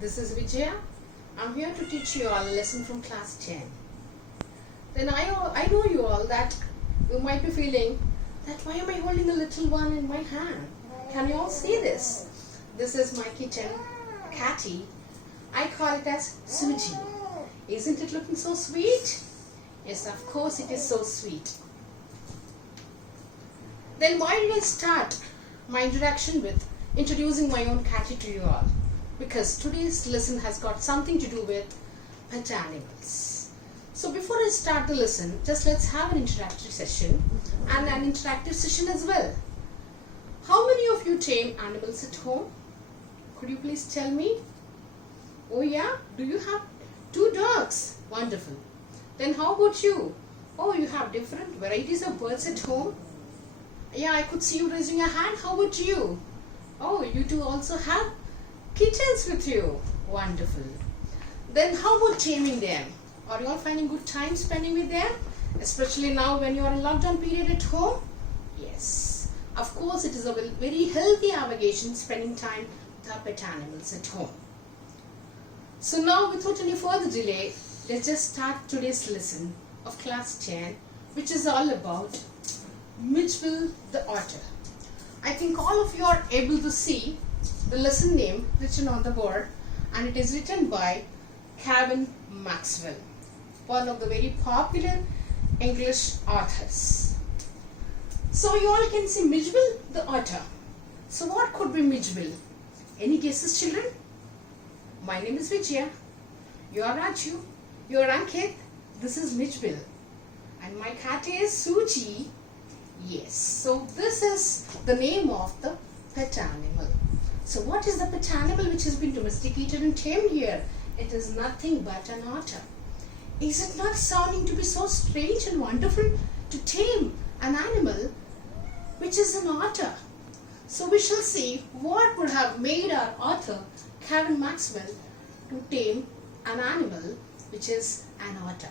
This is Vijaya. I'm here to teach you all a lesson from class 10. Then I know you all that you might be feeling that why am I holding a little one in my hand? Can you all see this? This is my kitten, Catty. I call it as Suji. Isn't it looking so sweet? Yes, of course it is so sweet. Then why did I start my introduction with introducing my own catty to you all? Because today's lesson has got something to do with pet animals. So before I start the lesson, just let's have an interactive session and an interactive session as well. How many of you tame animals at home? Could you please tell me? Oh yeah, do you have 2 dogs? Wonderful. Then how about you? Oh, you have different varieties of birds at home? Yeah, I could see you raising your hand. How about you? Oh, you two also have kittens with you. Wonderful. Then how about taming them? Are you all finding good time spending with them? Especially now when you are in lockdown period at home? Yes. Of course, it is a very healthy avocation spending time with our pet animals at home. So now, without any further delay, let's just start today's lesson of class 10, which is all about Mijbil the Otter. I think all of you are able to see the lesson name written on the board, and it is written by Kevin Maxwell, one of the very popular English authors. So you all can see Mijbil the Otter. So what could be Mijbil? Any guesses, children? My name is Vijaya. You are Raju. You are Ankit. This is Mijbil. And my cat is Suji. Yes. So this is the name of the pet animal. So what is the pet animal which has been domesticated and tamed here? It is nothing but an otter. Is it not sounding to be so strange and wonderful to tame an animal which is an otter? So we shall see what would have made our author Kevin Maxwell to tame an animal which is an otter.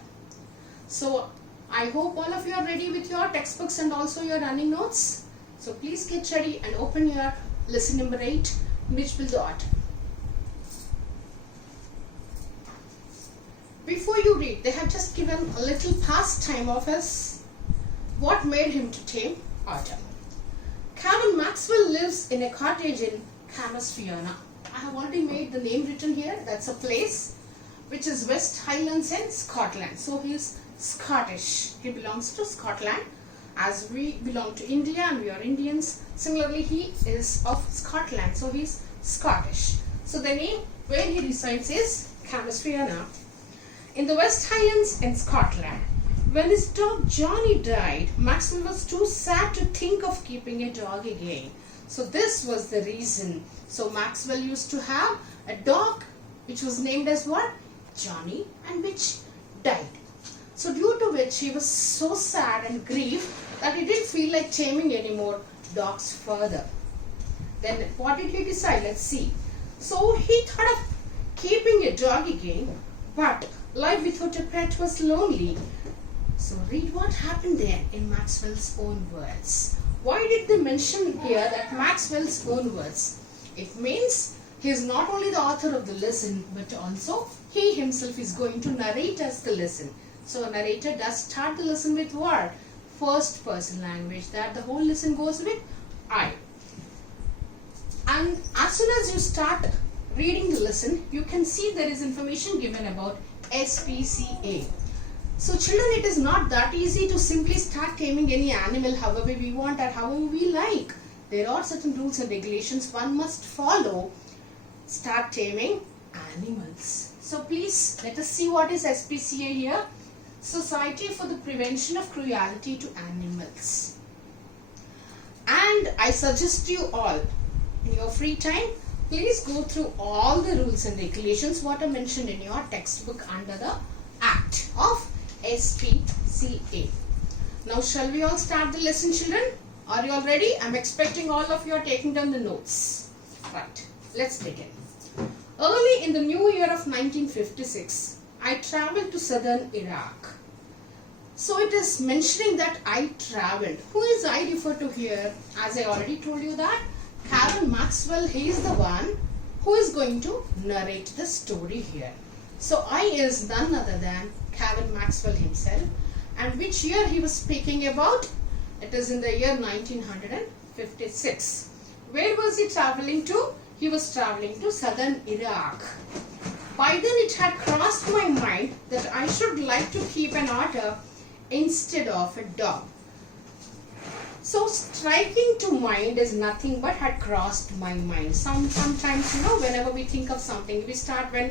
So I hope all of you are ready with your textbooks and also your running notes. So please get ready and open your lesson number 8, Mijbil the Otter. Before you read, they have just given a little pastime of us. What made him to tame otter? Kevin Maxwell lives in a cottage in Fiona. I have already made the name written here. That's a place which is West Highlands in Scotland. So he is Scottish. He belongs to Scotland, as we belong to India and we are Indians. Similarly, he is of Scotland, so he is Scottish. So the name where he resides is Fiona in the West Highlands in Scotland. When his dog Johnny died, Maxwell was too sad to think of keeping a dog again. So this was the reason. So Maxwell used to have a dog which was named as what? Johnny, and which died. So due to which he was so sad and grieved that he didn't feel like taming any more dogs further. Then what did he decide? Let's see. So he thought of keeping a dog again, but life without a pet was lonely. So read what happened there in Maxwell's own words. Why did they mention here that Maxwell's own words? It means he is not only the author of the lesson, but also he himself is going to narrate us the lesson. So a narrator does start the lesson with what? First person language. That the whole lesson goes with I. And as soon as you start reading the lesson, you can see there is information given about SPCA. So children, it is not that easy to simply start taming any animal however we want or however we like. There are certain rules and regulations one must follow. Start taming animals. So please let us see what is SPCA here. Society for the Prevention of Cruelty to Animals. And I suggest you all, in your free time, please go through all the rules and regulations what are mentioned in your textbook under the Act of SPCA. Now shall we all start the lesson, children? Are you all ready? I'm expecting all of you are taking down the notes. Right, let's begin. Early in the new year of 1956, I travelled to southern Iraq. So it is mentioning that I travelled. Who is I refer to here? As I already told you that Kevin Maxwell, he is the one who is going to narrate the story here. So I is none other than Calvin Maxwell himself, and which year he was speaking about? It is in the year 1956. Where was he traveling to? He was traveling to southern Iraq. By then it had crossed my mind that I should like to keep an otter instead of a dog. So striking to mind is nothing but had crossed my mind. Sometimes, you know, whenever we think of something, when we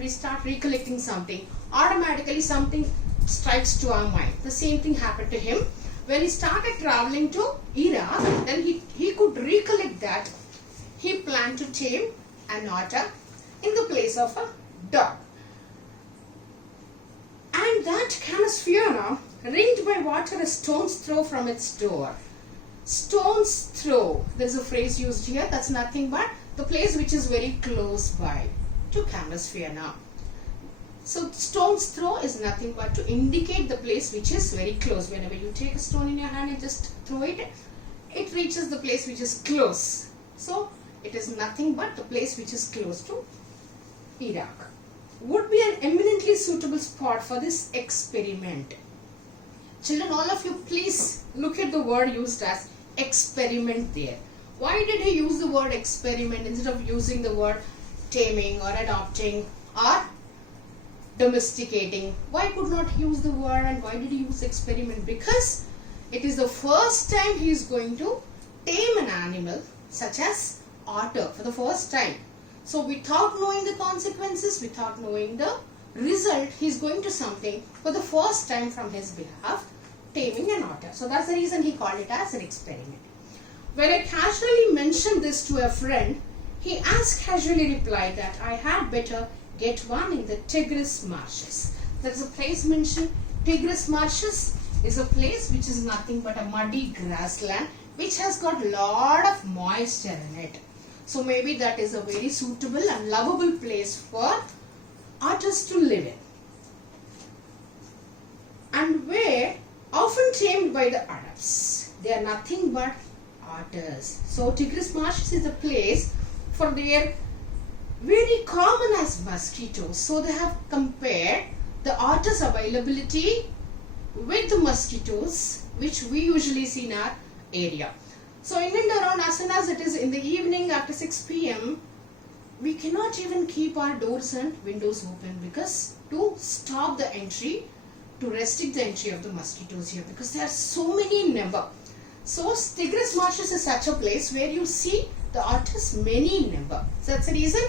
start recollecting something, automatically something strikes to our mind. The same thing happened to him. When he started traveling to Iraq, then he could recollect that he planned to tame an otter in the place of a dog. And that canosphere now, ringed by water a stone's throw from its door. Stone's throw, there's a phrase used here, that's nothing but the place which is very close by to canosphere now. So stone's throw is nothing but to indicate the place which is very close. Whenever you take a stone in your hand and just throw it, it reaches the place which is close. So it is nothing but the place which is close to Iraq. Would be an eminently suitable spot for this experiment. Children, all of you, please look at the word used as experiment there. Why did he use the word experiment instead of using the word taming or adopting or domesticating? Why could not he use the word, and why did he use experiment? Because it is the first time he is going to tame an animal such as otter for the first time. So without knowing the consequences, without knowing the result, he is going to something for the first time from his behalf, taming an otter. So that's the reason he called it as an experiment. When I casually mentioned this to a friend, he as casually replied that I had better get one in the Tigris marshes. There's a place mentioned. Tigris marshes is a place which is nothing but a muddy grassland which has got a lot of moisture in it. So maybe that is a very suitable and lovable place for otters to live in. And where often tamed by the Arabs. They are nothing but otters. So Tigris marshes is a place for their very common as mosquitoes. So they have compared the otters' availability with the mosquitoes which we usually see in our area. So in and around, as soon as it is in the evening after 6 p.m., we cannot even keep our doors and windows open because to stop the entry, to restrict the entry of the mosquitoes here, because there are so many in number. So Tigris marshes is such a place where you see the otters many in number. So that's the reason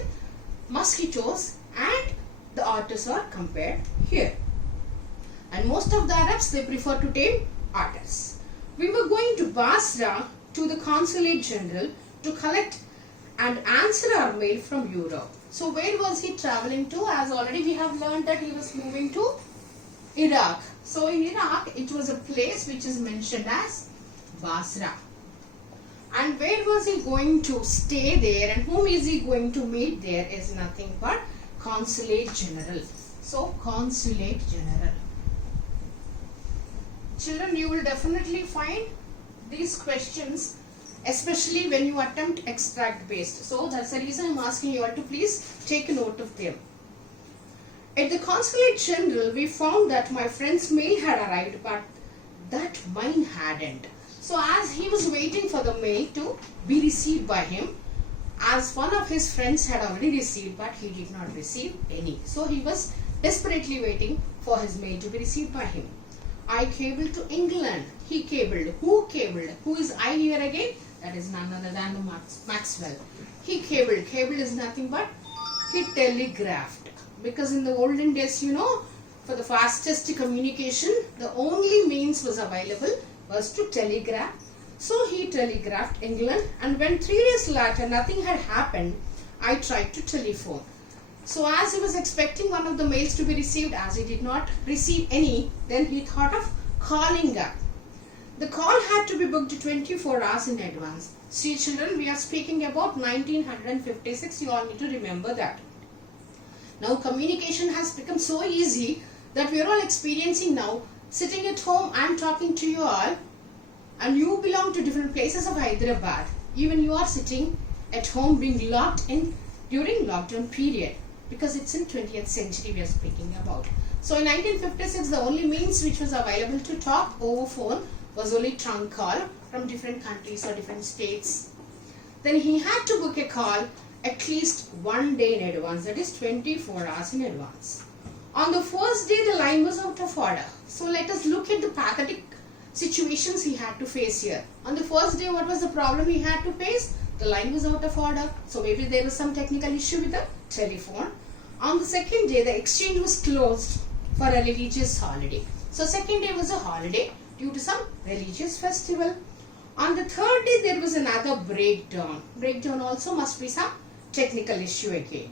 mosquitoes and the otters are compared here. And most of the Arabs, they prefer to tame otters. We were going to Basra to the Consulate General to collect and answer our mail from Europe. So where was he traveling to? As already we have learned that he was moving to Iraq. So in Iraq, it was a place which is mentioned as Basra. And where was he going to stay there, and whom is he going to meet there is nothing but Consulate General. So Consulate General. Children, you will definitely find these questions, especially when you attempt extract based. So that's the reason I am asking you all to please take a note of them. At the Consulate General, we found that my friend's mail had arrived, but that mine hadn't. So as he was waiting for the mail to be received by him, as one of his friends had already received, but he did not receive any. So he was desperately waiting for his mail to be received by him. I cabled to England. He cabled. Who cabled? Who is I here again? That is none other than the Maxwell. He cabled. Cabled is nothing but he telegraphed. Because in the olden days, you know, for the fastest communication, the only means was available was to telegraph. So he telegraphed England, and when 3 days later nothing had happened, I tried to telephone. So as he was expecting one of the mails to be received, as he did not receive any, then he thought of calling up. The call had to be booked 24 hours in advance. See children, we are speaking about 1956. You all need to remember that. Now communication has become so easy that we are all experiencing now. Sitting at home, I am talking to you all, and you belong to different places of Hyderabad. Even you are sitting at home being locked in during lockdown period, because it's in 20th century we are speaking about. So in 1956, the only means which was available to talk over phone was only trunk call from different countries or different states. Then he had to book a call at least 1 day in advance, that is 24 hours in advance. On the first day, the line was out of order. So let us look at the pathetic situations he had to face here. On the first day, what was the problem he had to face? The line was out of order. So maybe there was some technical issue with the telephone. On the second day, the exchange was closed for a religious holiday. So second day was a holiday due to some religious festival. On the third day, there was another breakdown. Breakdown also must be some technical issue again.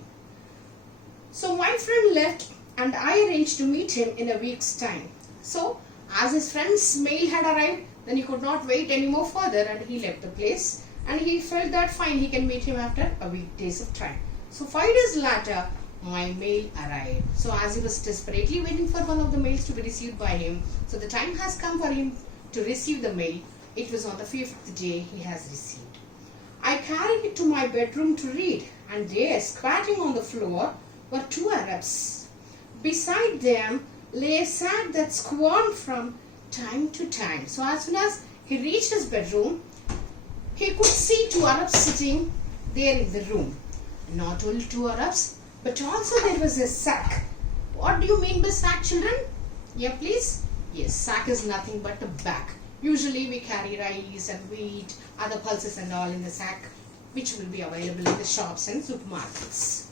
So my friend left and I arranged to meet him in a week's time. So as his friend's mail had arrived, then he could not wait anymore further and he left the place. And he felt that fine, he can meet him after a weekdays of time. So 5 days later, my mail arrived. So as he was desperately waiting for one of the mails to be received by him, so the time has come for him to receive the mail. It was on the 5th day he has received. I carried it to my bedroom to read, and there, squatting on the floor, were 2 Arabs. Beside them lay a sack that squirmed from time to time. So as soon as he reached his bedroom, he could see 2 Arabs sitting there in the room. Not only 2 Arabs, but also there was a sack. What do you mean by sack, children? Yeah, please? Yes, sack is nothing but a bag. Usually we carry rice and wheat, other pulses and all in the sack, which will be available in the shops and supermarkets.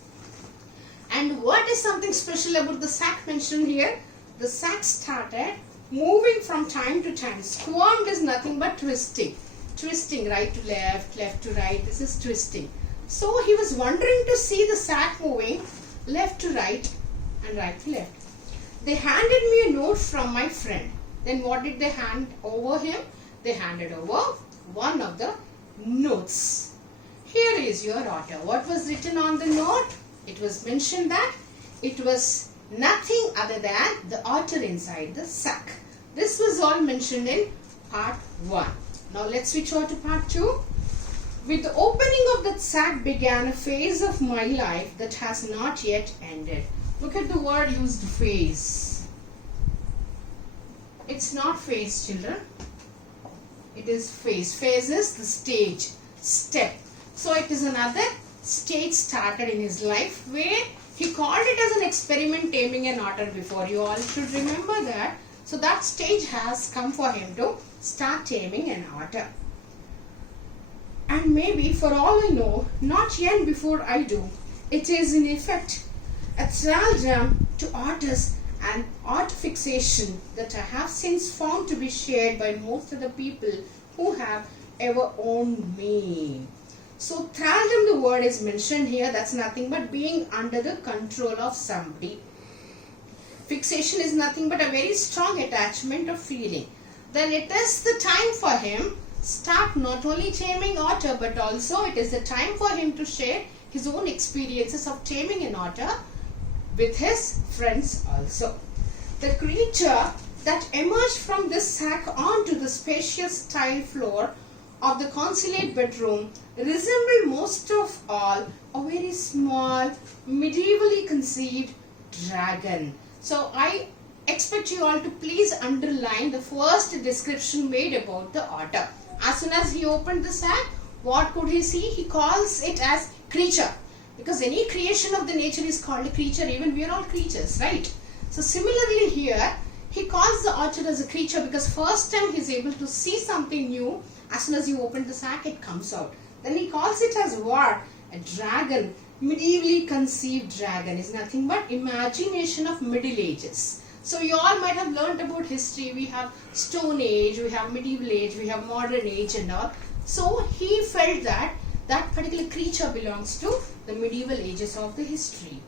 And what is something special about the sack mentioned here? The sack started moving from time to time. Squirmed is nothing but twisting. Twisting right to left, left to right. This is twisting. So he was wondering to see the sack moving left to right and right to left. They handed me a note from my friend. Then what did they hand over him? They handed over one of the notes. Here is your Otter. What was written on the note? It was mentioned that it was nothing other than the otter inside the sack. This was all mentioned in part 1. Now let's switch over to part 2. With the opening of that sack began a phase of my life that has not yet ended. Look at the word used, phase. It's not phase, children. It is phase. Phase is the stage, step. So it is another stage started in his life where he called it as an experiment taming an otter before. You all should remember that. So that stage has come for him to start taming an otter. And maybe for all I know, not yet before I do, it is in effect a thraldom to otters and otter fixation that I have since found to be shared by most of the people who have ever owned me. So thraldom, the word is mentioned here, that's nothing but being under the control of somebody. Fixation is nothing but a very strong attachment of feeling. Then it is the time for him start not only taming otter, but also it is the time for him to share his own experiences of taming an otter with his friends also. The creature that emerged from this sack onto the spacious tile floor of the consulate bedroom resembled most of all a very small, medievally conceived dragon. So I expect you all to please underline the first description made about the otter. As soon as he opened the sack, what could he see? He calls it as creature. Because any creation of the nature is called a creature. Even we are all creatures, right? So similarly here, he calls the otter as a creature because first time he is able to see something new. As soon as you open the sack, it comes out. Then he calls it as what? A dragon. Medievally conceived dragon is nothing but imagination of Middle Ages. So you all might have learnt about history. We have Stone Age, we have Medieval Age, we have Modern Age and all. So he felt that that particular creature belongs to the medieval ages of the history.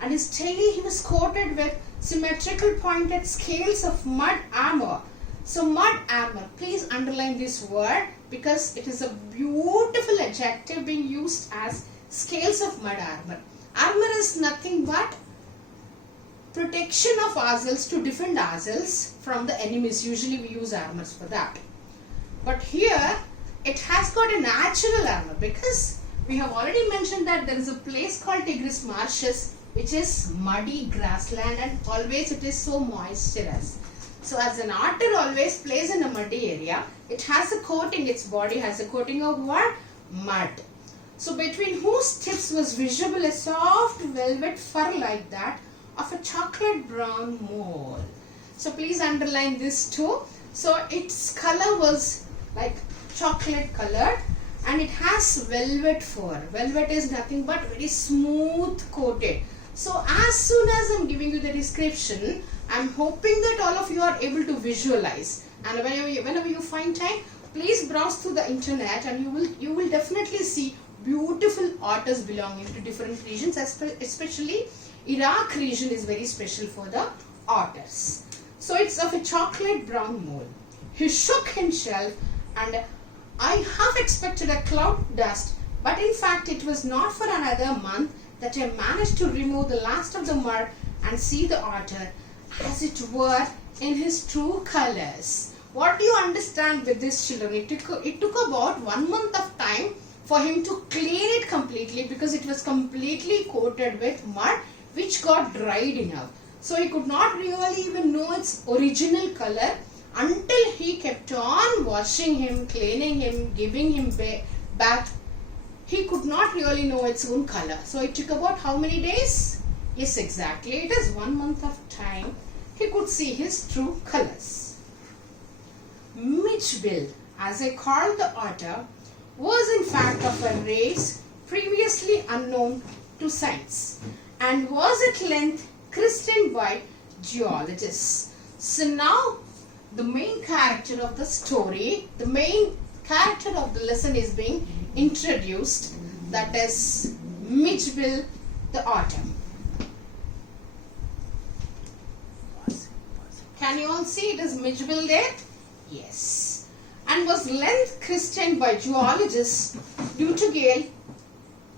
And his tail, he was coated with symmetrical pointed scales of mud armor. So mud armor, please underline this word because it is a beautiful adjective being used as scales of mud armor. Armor is nothing but protection of ourselves to defend ourselves from the enemies. Usually we use armors for that. But here it has got a natural armor because We have already mentioned that there is a place called Tigris Marshes, which is muddy grassland, and always it is so moisturous. So as an otter always plays in a muddy area, it has a coating, its body has a coating of what? Mud. So between whose tips was visible a soft velvet fur like that of a chocolate brown mole. So please underline this too. So its color was like chocolate colored, and it has velvet fur. Velvet is nothing but very smooth coated. So as soon as I'm giving you the description, I'm hoping that all of you are able to visualize. And whenever you find time, please browse through the internet, and you will definitely see beautiful otters belonging to different regions. Especially Iraq region is very special for the otters. So it's of a chocolate brown mole. He shook himself, and I half expected a cloud dust, but in fact it was not for another month that I managed to remove the last of the mud and see the otter as it were in his true colors. What do you understand with this, children? It took about 1 month of time for him to clean it completely, because it was completely coated with mud which got dried enough. So he could not really even know its original color until he kept on washing him, cleaning him, giving him bath. He could not really know its own color. So it took about how many days? Yes, exactly. It is 1 month of time. He could see his true colors. Mijbil, as I called the otter, was in fact of a race previously unknown to science, and was at length christened by geologists. So now the main character of the story, the main character of the lesson is being introduced. That is Mijbil the otter. Can you all see it is Mijbil there? Yes. And was length christened by geologists due to Gale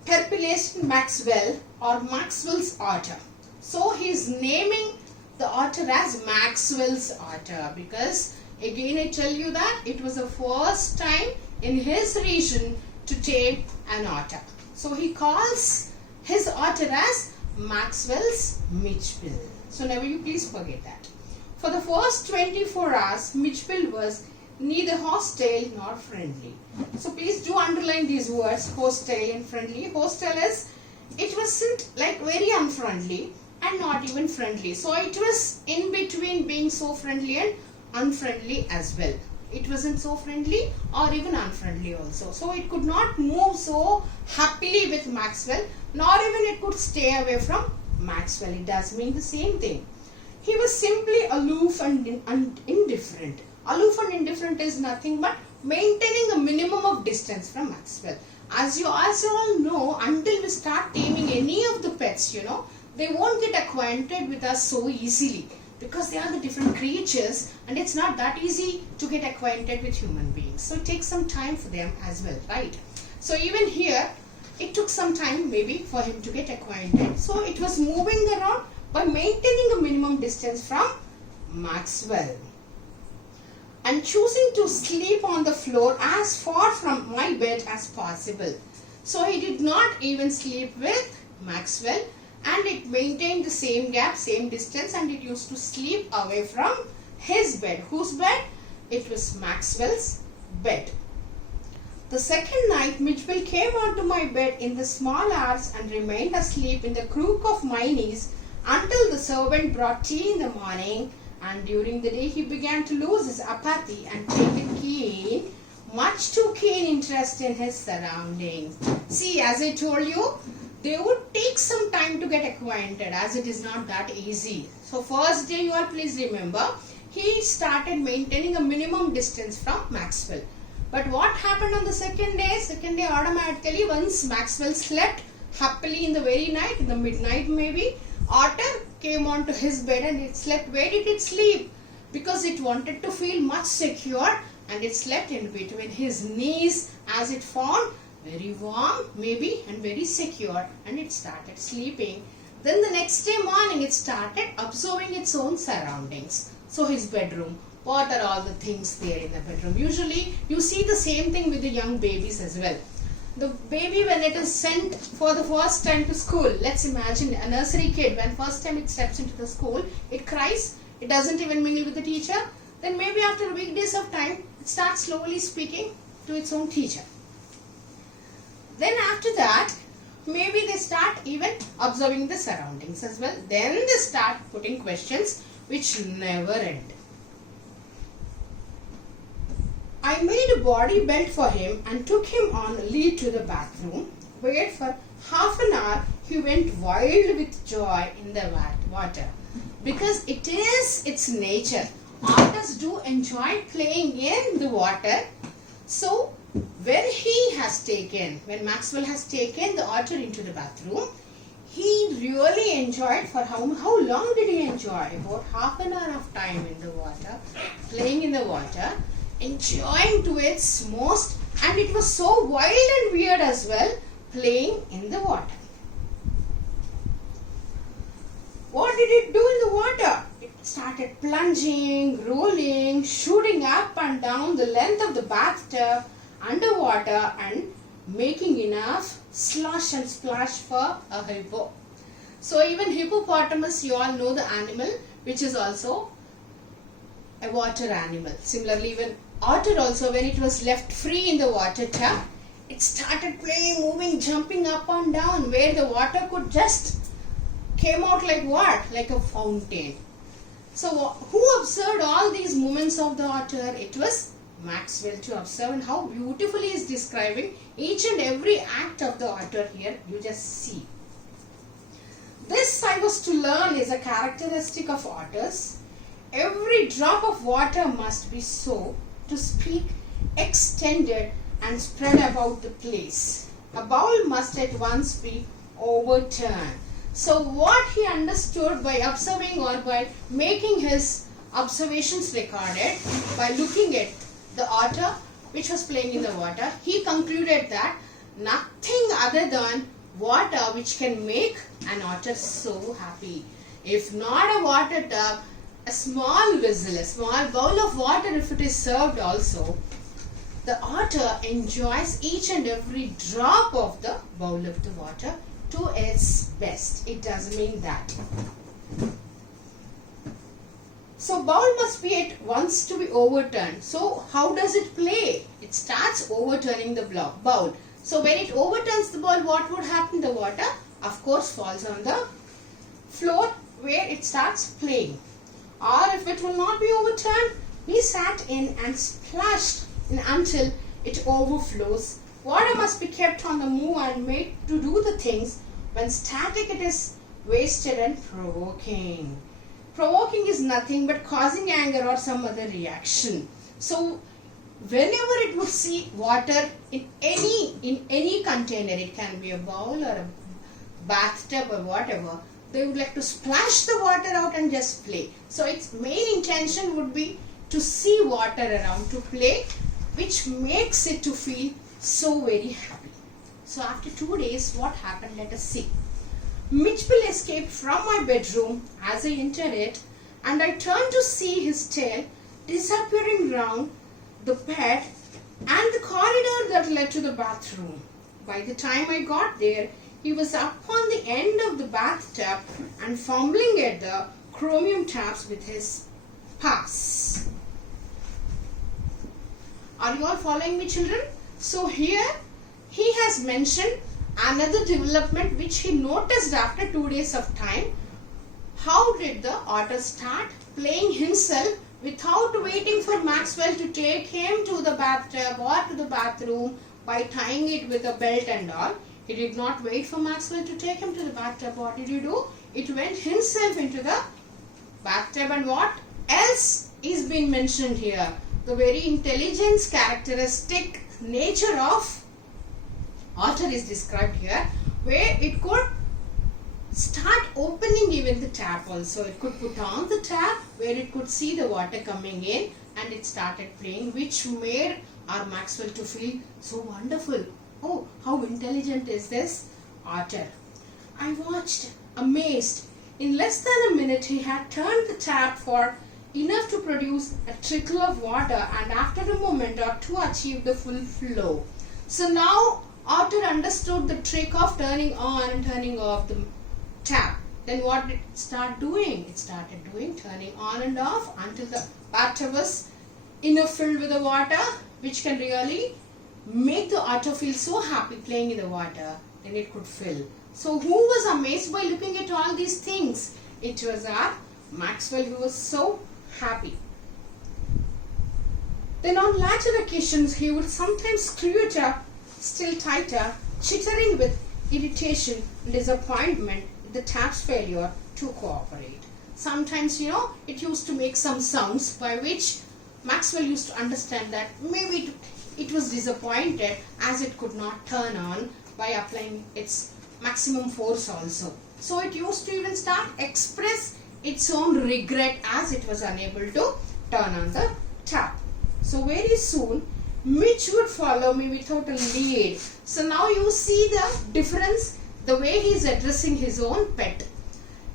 Terpillation Maxwell or Maxwell's otter. So he is naming the otter as Maxwell's otter, because again I tell you that it was the first time in his region to tame an otter. So he calls his otter as Maxwell's Mijbil. So never you please forget that. For the first 24 hours, Mijbil was neither hostile nor friendly. So please do underline these words, hostile and friendly. Hostile is, it wasn't like very unfriendly and not even friendly. So it was in between being so friendly and unfriendly as well. It wasn't so friendly or even unfriendly also. So it could not move so happily with Maxwell, nor even it could stay away from Maxwell. It does mean the same thing. He was simply aloof and indifferent. Aloof and indifferent is nothing but maintaining a minimum of distance from Maxwell. As you all know, until we start taming any of the pets, they won't get acquainted with us so easily, because they are the different creatures and it's not that easy to get acquainted with human beings. So it takes some time for them as well, right? So even here, it took some time maybe for him to get acquainted. So it was moving around by maintaining a minimum distance from Maxwell, and choosing to sleep on the floor as far from my bed as possible. So he did not even sleep with Maxwell, and it maintained the same gap, same distance, and it used to sleep away from his bed. Whose bed? It was Maxwell's bed. The second night, Mijbil came onto my bed in the small hours and remained asleep in the crook of my knees until the servant brought tea in the morning. And during the day, he began to lose his apathy and take a much too keen interest in his surroundings. See, as I told you, they would take some time to get acquainted, as it is not that easy. So first day, you all please remember, he started maintaining a minimum distance from Maxwell. But what happened on the second day? Second day, automatically, once Maxwell slept happily in the very night, in the midnight maybe, Otter came onto his bed and it slept. Where did it sleep? Because it wanted to feel much secure, and it slept in between his knees, as it found very warm maybe and very secure, and it started sleeping. Then the next day morning, it started observing its own surroundings. So his bedroom, what are all the things there in the bedroom? Usually you see the same thing with the young babies as well. The baby, when it is sent for the first time to school, let's imagine a nursery kid, when first time it steps into the school, it cries, it doesn't even mingle with the teacher. Then maybe after weekdays of time, it starts slowly speaking to its own teacher. Then after that, maybe they start even observing the surroundings as well. Then they start putting questions which never end. I made a body belt for him and took him on a lead to the bathroom, where for half an hour he went wild with joy in the water. Because it is its nature. Otters do enjoy playing in the water. So when Maxwell has taken the otter into the bathroom, he really enjoyed. For how long did he enjoy? About half an hour of time in the water, playing in the water, enjoying to its most, and it was so wild and weird as well, playing in the water. What did it do in the water? It started plunging, rolling, shooting up and down the length of the bathtub underwater and making enough slush and splash for a hippo. So even hippopotamus, you all know the animal, which is also a water animal. Similarly, even otter also, when it was left free in the water tub, it started playing, moving, jumping up and down, where the water could just came out like what? Like a fountain. So who observed all these movements of the otter? It was Maxwell to observe, and how beautifully he is describing each and every act of the otter here. You just see. This I was to learn is a characteristic of otters. Every drop of water must be, so to speak, extended and spread about the place. A bowl must at once be overturned. So what he understood by observing, or by making his observations recorded, by looking at the otter which was playing in the water, he concluded that nothing other than water which can make an otter so happy. If not a water tub, a small vessel, a small bowl of water, if it is served also, the otter enjoys each and every drop of the bowl of the water to its best. It does mean that. So bowl must be at once to be overturned. So how does it play? It starts overturning the bowl. So when it overturns the bowl, what would happen? The water, of course, falls on the floor where it starts playing. Or if it will not be overturned, we sat in and splashed in until it overflows. Water must be kept on the move and made to do the things. When static, it is wasted and provoking. Provoking is nothing but causing anger or some other reaction. So whenever it would see water in any container, it can be a bowl or a bathtub or whatever, they would like to splash the water out and just play. So its main intention would be to see water around, to play, which makes it to feel so very happy. So after 2 days, what happened? Let us see. Mijbil escaped from my bedroom as I entered it, and I turned to see his tail disappearing round the bed and the corridor that led to the bathroom. By the time I got there, he was up on the end of the bathtub and fumbling at the chromium taps with his paws. Are you all following me, children? So here he has mentioned another development which he noticed after 2 days of time. How did the otter start playing himself without waiting for Maxwell to take him to the bathtub or to the bathroom by tying it with a belt and all? He did not wait for Maxwell to take him to the bathtub. What did he do? It went himself into the bathtub. And what else is being mentioned here? The very intelligence characteristic nature of otter is described here, where it could start opening even the tap also. It could put on the tap where it could see the water coming in, and it started playing, which made our Maxwell to feel so wonderful. Oh, how intelligent is this otter? I watched, amazed. In less than a minute, he had turned the tap for enough to produce a trickle of water, and after a moment or two achieved the full flow. So now Otter understood the trick of turning on and turning off the tap. Then what did it start doing? It started doing turning on and off until the bathtub was enough filled with the water, which can really make the otter feel so happy playing in the water. Then it could fill. So who was amazed by looking at all these things? It was our Maxwell, who was so happy. Then on later occasions, he would sometimes screw it up still tighter, chittering with irritation and disappointment at the tap's failure to cooperate. Sometimes, it used to make some sounds by which Maxwell used to understand that maybe it was disappointed as it could not turn on by applying its maximum force also. So it used to even start express its own regret as it was unable to turn on the tap. So very soon Mitch would follow me without a lead. So now you see the difference, the way he is addressing his own pet.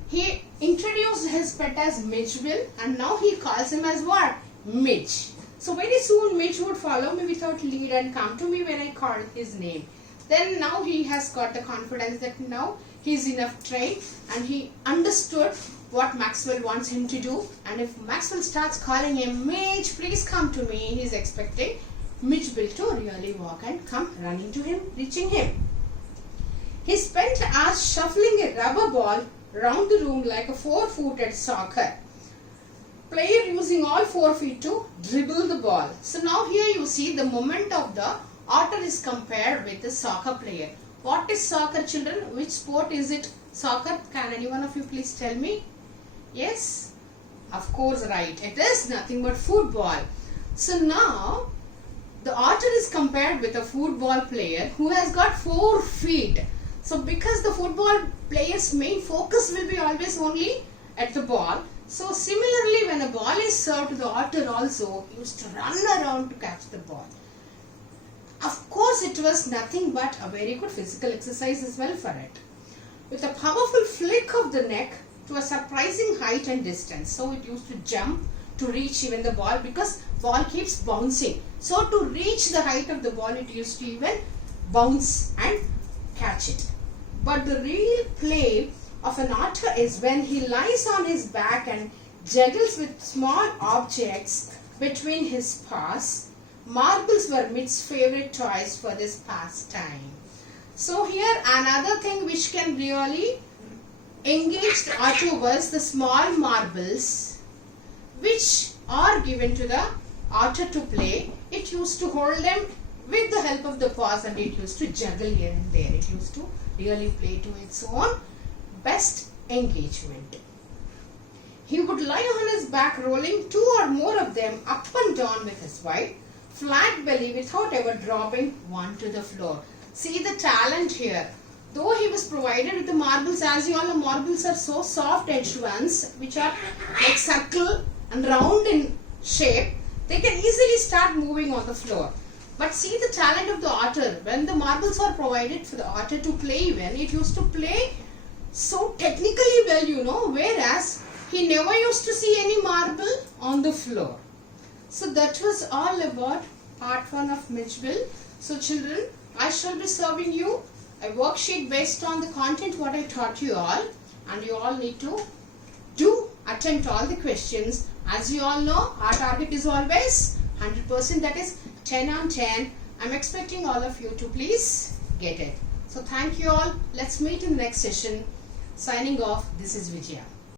He introduced his pet as Mijbil and now he calls him as what? Mitch. So very soon Mitch would follow me without lead and come to me when I called his name. Then now he has got the confidence that now he is enough trained and he understood what Maxwell wants him to do. And if Maxwell starts calling him, Mitch, please come to me, he is expecting Mijbil to really walk and come running to him, reaching him. He spent hours shuffling a rubber ball round the room like a 4-footed soccer player using all 4 feet to dribble the ball. So now here you see the movement of the otter is compared with the soccer player. What is soccer, children? Which sport is it? Soccer? Can any one of you please tell me? Yes? Of course, right. It is nothing but football. So now the otter is compared with a football player who has got 4 feet. So because the football player's main focus will be always only at the ball. So similarly, when a ball is served, the otter also used to run around to catch the ball. Of course, it was nothing but a very good physical exercise as well for it. With a powerful flick of the neck to a surprising height and distance. So it used to jump to reach even the ball because ball keeps bouncing. So to reach the height of the ball, it used to even bounce and catch it. But the real play of an otter is when he lies on his back and juggles with small objects between his paws. Marbles were Mitch's favorite toys for this pastime. So here another thing which can really engage the otter was the small marbles which are given to the otter to play. It used to hold them with the help of the paws and it used to juggle here and there. It used to really play to its own best engagement. He would lie on his back rolling 2 or more of them up and down with his wide flat belly without ever dropping one to the floor. See the talent here. Though he was provided with the marbles, as you all know, marbles are so soft edged ones which are like circle and round in shape, they can easily start moving on the floor. But see the talent of the otter. When the marbles are provided for the otter to play when it used to play so technically well, whereas he never used to see any marble on the floor. So that was all about part 1 of Mijbil. So children, I shall be serving you a worksheet based on the content what I taught you all, and you all need to attempt all the questions. As you all know, our target is always 100%, that is 10 on 10. I'm expecting all of you to please get it. So thank you all. Let's meet in the next session. Signing off, this is Vijaya.